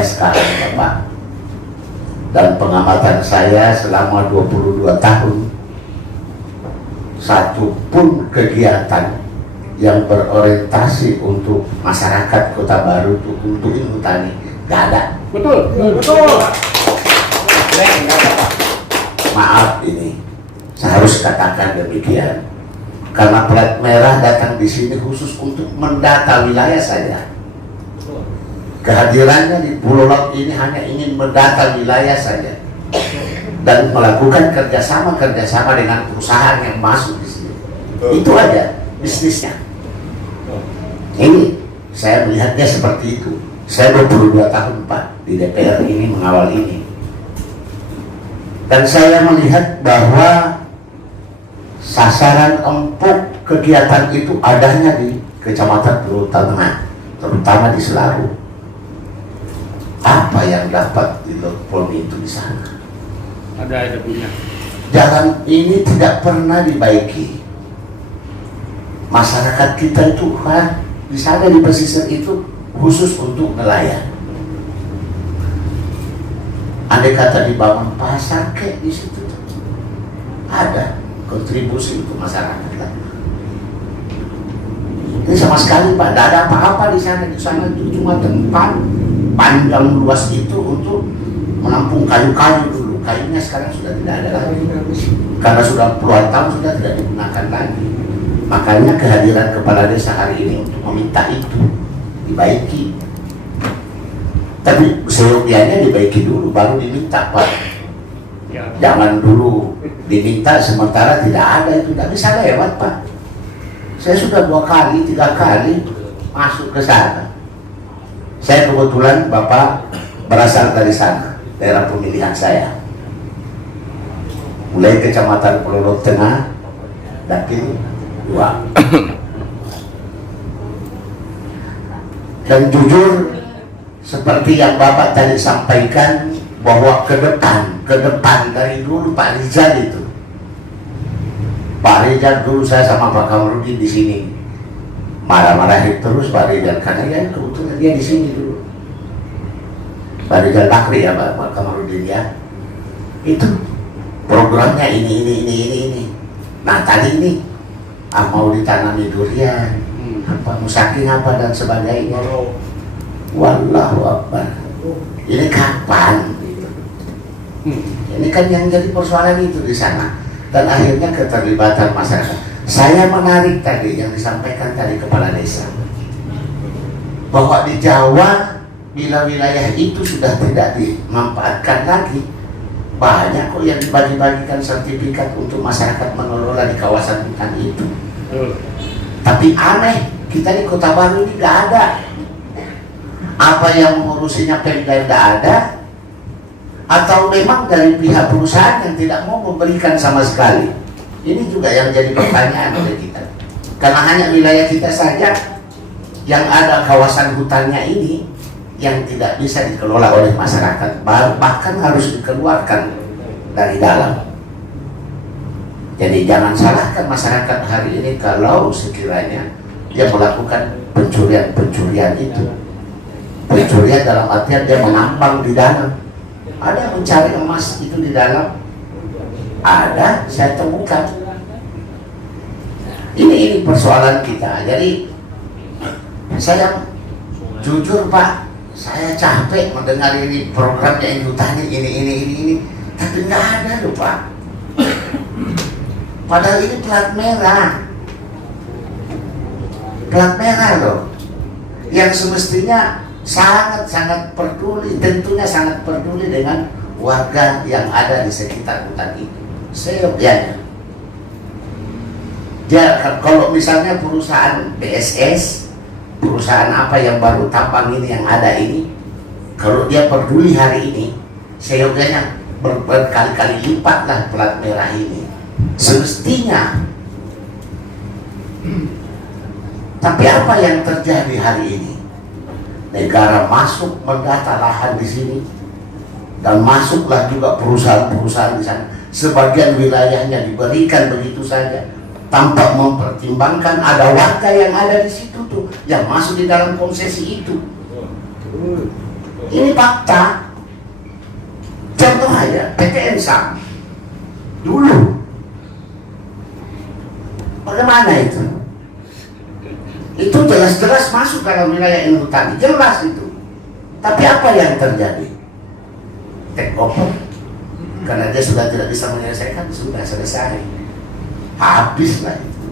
sampai sekarang Bapak. Dan pengamatan saya selama 22 tahun, satu pun kegiatan yang berorientasi untuk masyarakat Kota Baru itu untuk Inhutani nggak ada. Betul. Maaf ini, saya harus katakan demikian. Karena plat merah datang di sini khusus untuk mendata wilayah saja. Kehadirannya di Pulau Laut ini hanya ingin mendata wilayah saja dan melakukan kerjasama dengan perusahaan yang masuk di sini. Itu aja bisnisnya. Ini saya melihatnya seperti itu. Saya 22 tahun Pak di DPR ini mengawal ini, dan saya melihat bahwa sasaran empuk kegiatan itu adanya di Kecamatan Pulau Tengah, terutama di Selaru. Apa yang dapat dilakukan itu di sana? Ada punya. Jalan ini tidak pernah dibaiki. Masyarakat kita itu kan di sana di pesisir itu khusus untuk nelayan. Andai kata dibangun pasar kayak di situ ada kontribusi untuk masyarakat lah. Ini sama sekali Pak, tidak ada apa-apa di sana. Di sana itu cuma tempat panjang luas itu untuk menampung kayu-kayu dulu. Kayunya sekarang sudah tidak ada lagi karena sudah puluhan tahun sudah tidak digunakan lagi. Makanya kehadiran kepala desa hari ini untuk meminta itu dibaiki. Tapi seyogianya dibaiki dulu baru diminta Pak. Jangan dulu diminta sementara tidak ada, itu tidak bisa lewat Pak. Saya sudah 2 kali, 3 kali masuk ke sana. Saya kebetulan Bapak berasal dari sana, daerah pemilihan saya. Mulai Kecamatan Pulau Laut Tengah, Dapil 2. Dan jujur seperti yang Bapak tadi sampaikan bahwa ke depan dari dulu Pak Rizal itu. Pak Rizal dulu saya sama Pak Kamarudin di sini marah-marahin terus Pak Rizal karena ya kebetulan dia di sini dulu. Pak Rizal Bakri ya Pak Kamarudin ya. Itu programnya ini. Nah tadi ini mau ditanami durian, apa musaking apa dan sebagainya. Wallahu Akbar. Ini kapan? Ini kan yang jadi persoalan itu di sana. Dan akhirnya keterlibatan masyarakat. Saya menarik tadi yang disampaikan tadi kepala desa bahwa di Jawa bila wilayah itu sudah tidak dimanfaatkan lagi, banyak kok yang dibagi-bagikan sertifikat untuk masyarakat mengelola di kawasan hutan itu. Tapi aneh, kita di Kota Baru ini nggak ada. Apa yang mengurusinya Pemda tidak ada, atau memang dari pihak perusahaan yang tidak mau memberikan sama sekali. Ini juga yang jadi pertanyaan oleh kita. Karena hanya wilayah kita saja yang ada kawasan hutannya ini yang tidak bisa dikelola oleh masyarakat, bahkan harus dikeluarkan dari dalam. Jadi jangan salahkan masyarakat hari ini kalau sekiranya dia melakukan pencurian itu. Pencurian dalam artian dia menambang di dalam. Ada yang mencari emas itu di dalam? Ada, saya temukan. Ini persoalan kita. Jadi saya jujur Pak, saya capek mendengar ini programnya Inhutani ini, tapi nggak ada loh Pak. Padahal ini plat merah loh, yang semestinya sangat peduli, tentunya sangat peduli dengan warga yang ada di sekitar hutan itu. Seyogianya. Ya, kalau misalnya perusahaan BSS, perusahaan apa yang baru tambang ini yang ada ini, kalau dia peduli hari ini, seyogianya berkali-kali lipat lah plat merah ini. Semestinya. Tapi apa yang terjadi hari ini? Negara masuk mendata lahan di sini dan masuklah juga perusahaan-perusahaan di sana. Sebagian wilayahnya diberikan begitu saja tanpa mempertimbangkan ada warga yang ada di situ tuh yang masuk di dalam konsesi itu. Ini fakta. Contoh aja, PT Ensam dulu. Bagaimana itu? Itu jelas-jelas masuk dalam wilayah ilmu tani, jelas itu. Tapi apa yang terjadi? Take over. Karena dia sudah tidak bisa menyelesaikan, sudah selesai. Habislah itu.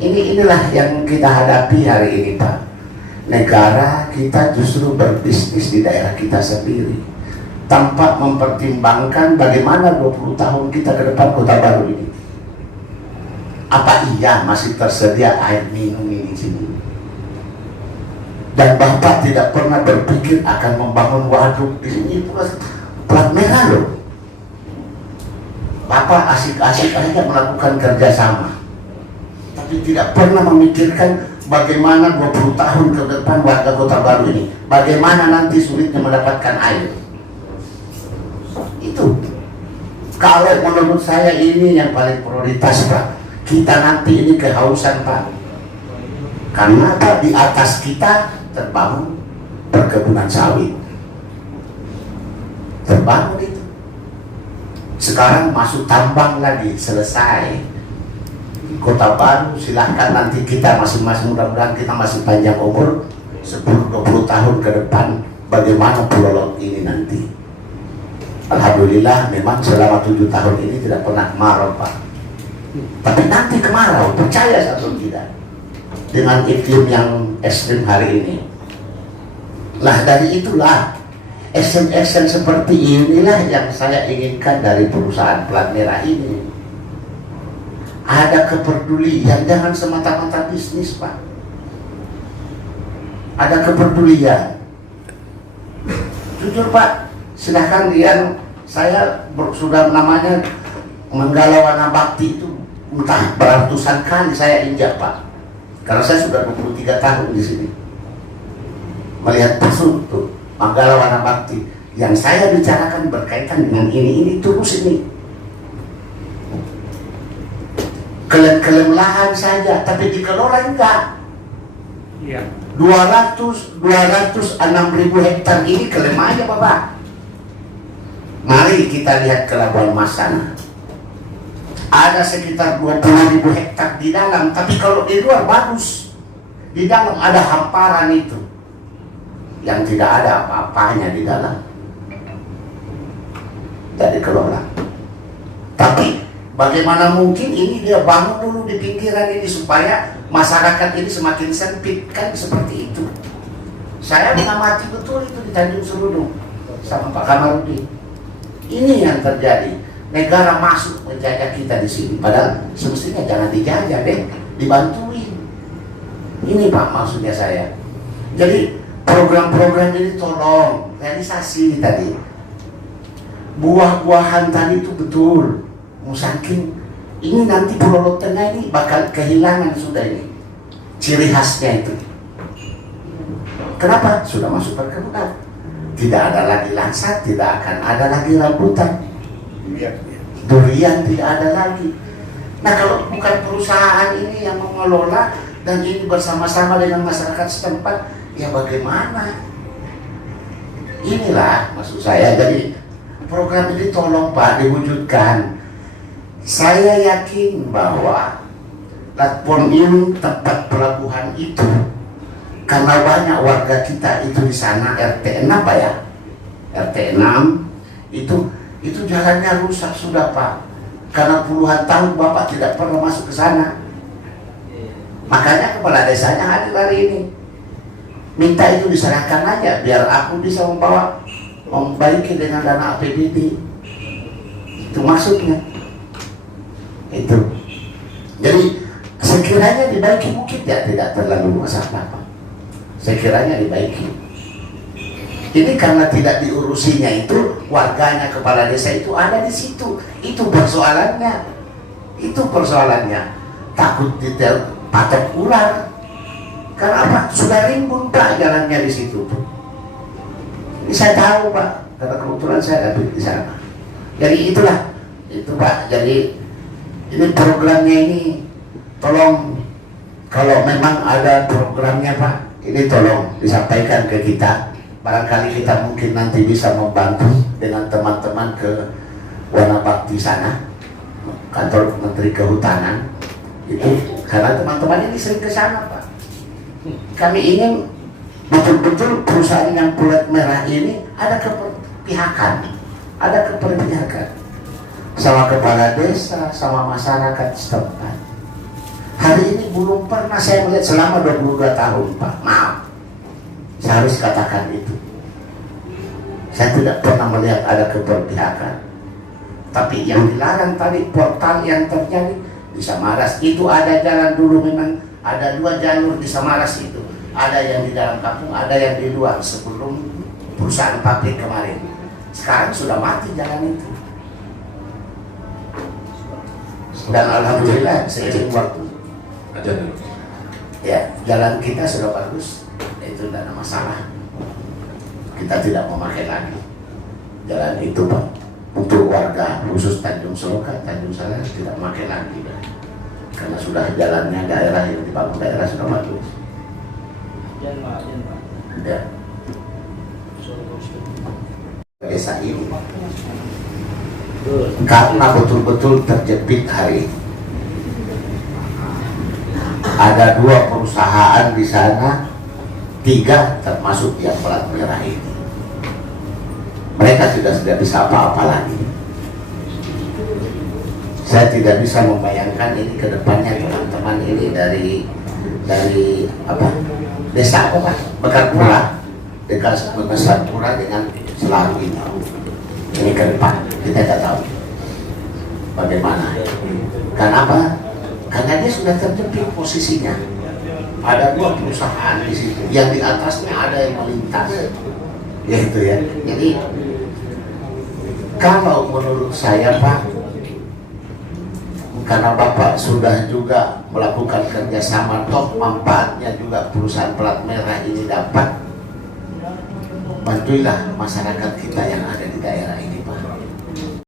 Inilah yang kita hadapi hari ini, Pak. Negara kita justru berbisnis di daerah kita sendiri tanpa mempertimbangkan bagaimana 20 tahun kita ke depan Kota Baru ini. Apa iya masih tersedia air minum ini di sini? Dan Bapak tidak pernah berpikir akan membangun waduk di sini, plat merah loh. Bapak asik-asik aja melakukan kerjasama, tapi tidak pernah memikirkan bagaimana 20 tahun ke depan warga Kota Baru ini, bagaimana nanti sulitnya mendapatkan air. Itu kalau menurut saya ini yang paling prioritas, Pak. Kita nanti ini kehausan, Pak, karena Pak, di atas kita terbangun perkebunan sawit, terbangun itu. Sekarang masuk tambang lagi, selesai. Kota Baru silahkan nanti kita masing-masing, mudah-mudahan kita masih panjang umur 10-20 tahun ke depan, bagaimana Pulau Laut ini nanti. Alhamdulillah memang selama 7 tahun ini tidak pernah kemarau, Pak. Tapi nanti kemarau, percaya satu tidak, dengan iklim yang ekstrim hari ini. Nah dari itulah action seperti inilah yang saya inginkan dari perusahaan plat merah ini. Ada kepedulian, jangan semata-mata bisnis, Pak. Ada kepedulian. Jujur, Pak, silahkan lihat, saya sudah namanya menggalau anak bakti itu entah beratusan kali saya injak, Pak. Karena saya sudah 23 tahun di sini. Melihat persul tuh menggalau anak bakti. Yang saya bicarakan berkaitan dengan ini terus ini. Klaim lahan saja, tapi dikelola enggak. Iya. 206.000 hektar ini klaim aja, Bapak. Mari kita lihat ke Labuan Mas sana. Ada sekitar 20.000 hektar di dalam, tapi kalau di luar bagus. Di dalam ada hamparan itu, yang tidak ada apa-apanya di dalam. Tidak dikelola. Tapi bagaimana mungkin ini dia bangun dulu di pinggiran ini supaya masyarakat ini semakin sempit, kan seperti itu. Saya mengamati betul itu di Tanjung Serudung sama Pak Kamarudin. Ini yang terjadi. Negara masuk menjajah kita di sini, padahal semestinya jangan dijajah deh, dibantuin. Ini Pak maksudnya saya. Jadi program-program ini tolong realisasi tadi. Buah-buahan tadi itu betul. Saking ini nanti Pulau Laut Tengah ini bakal kehilangan sudah ini ciri khasnya itu. Kenapa? Sudah masuk perkebunan, tidak ada lagi langsat, tidak akan ada lagi rambutan, durian tidak ada lagi. Nah kalau bukan perusahaan ini yang mengelola dan ini bersama-sama dengan masyarakat setempat, ya bagaimana? Inilah maksud saya. Jadi program ini tolong Pak diwujudkan. Saya yakin bahwa platform ini, tempat pelabuhan itu, karena banyak warga kita itu di sana RT 6 Pak ya, RT 6 itu jalannya rusak sudah Pak, karena puluhan tahun Bapak tidak pernah masuk ke sana. Makanya kepala desanya hadir hari ini, minta itu diserahkan aja biar aku bisa membaiki dengan dana APBD. Itu maksudnya. Itu jadi sekiranya dibaiki mungkin ya tidak terlalu masalah, Pak. Sekiranya dibaiki. Ini karena tidak diurusinya itu warganya, kepala desa itu ada di situ. Itu persoalannya. Itu persoalannya. Takut detail patok ular. Karena apa? Sudah rimbun Pak jalannya di situ. Ini saya tahu Pak, karena kebetulan saya ada di sana. Jadi itulah itu Pak. Jadi ini programnya ini tolong kalau memang ada programnya Pak ini tolong disampaikan ke kita. Barangkali kita mungkin nanti bisa membantu dengan teman-teman ke Wanabakti sana, kantor Menteri Kehutanan itu, karena teman-teman ini sering ke sana Pak. Kami ingin betul-betul perusahaan yang plat merah ini ada keberpihakan, sama kepala desa, sama masyarakat setempat. Hari ini belum pernah saya melihat selama 22 tahun Pak, maaf, saya harus katakan itu. Saya tidak pernah melihat ada keberpihakan. Tapi yang dilarang tadi, portal yang terjadi di Samaras itu, ada jalan dulu, memang ada 2 jalur di Samaras itu. Ada yang di dalam kampung, ada yang di luar sebelum perusahaan pabrik kemarin. Sekarang sudah mati jalan itu. Dan alhamdulillah seiring waktu, ya, jalan kita sudah bagus, itu tidak ada masalah. Kita tidak memakai lagi jalan itu Pak. Untuk warga khusus Tanjung Seloka, Tanjung Saleh tidak memakai lagi Pak. Karena sudah jalannya daerah yang dibangun daerah sudah bagus. Ya. Desa ini karena betul-betul terjepit hari ini. Ada 2 perusahaan di sana, 3 termasuk yang plat merah ini. Mereka sudah tidak bisa apa-apa lagi. Saya tidak bisa membayangkan ini ke depannya teman-teman ini dari apa? Desa apa Pak? Mekarpura, dekat Mekarpura dengan Selaru ini. Ini ke depan kita tidak tahu bagaimana. Kenapa? Karena dia sudah terjepit posisinya. Ada 2 perusahaan di situ, yang di atasnya ada yang melintas, yaitu ya. Jadi kalau menurut saya Pak, karena Bapak sudah juga melakukan kerjasama, top manfaatnya juga perusahaan plat merah ini dapat, bantuilah masyarakat kita yang ada di daerah ini.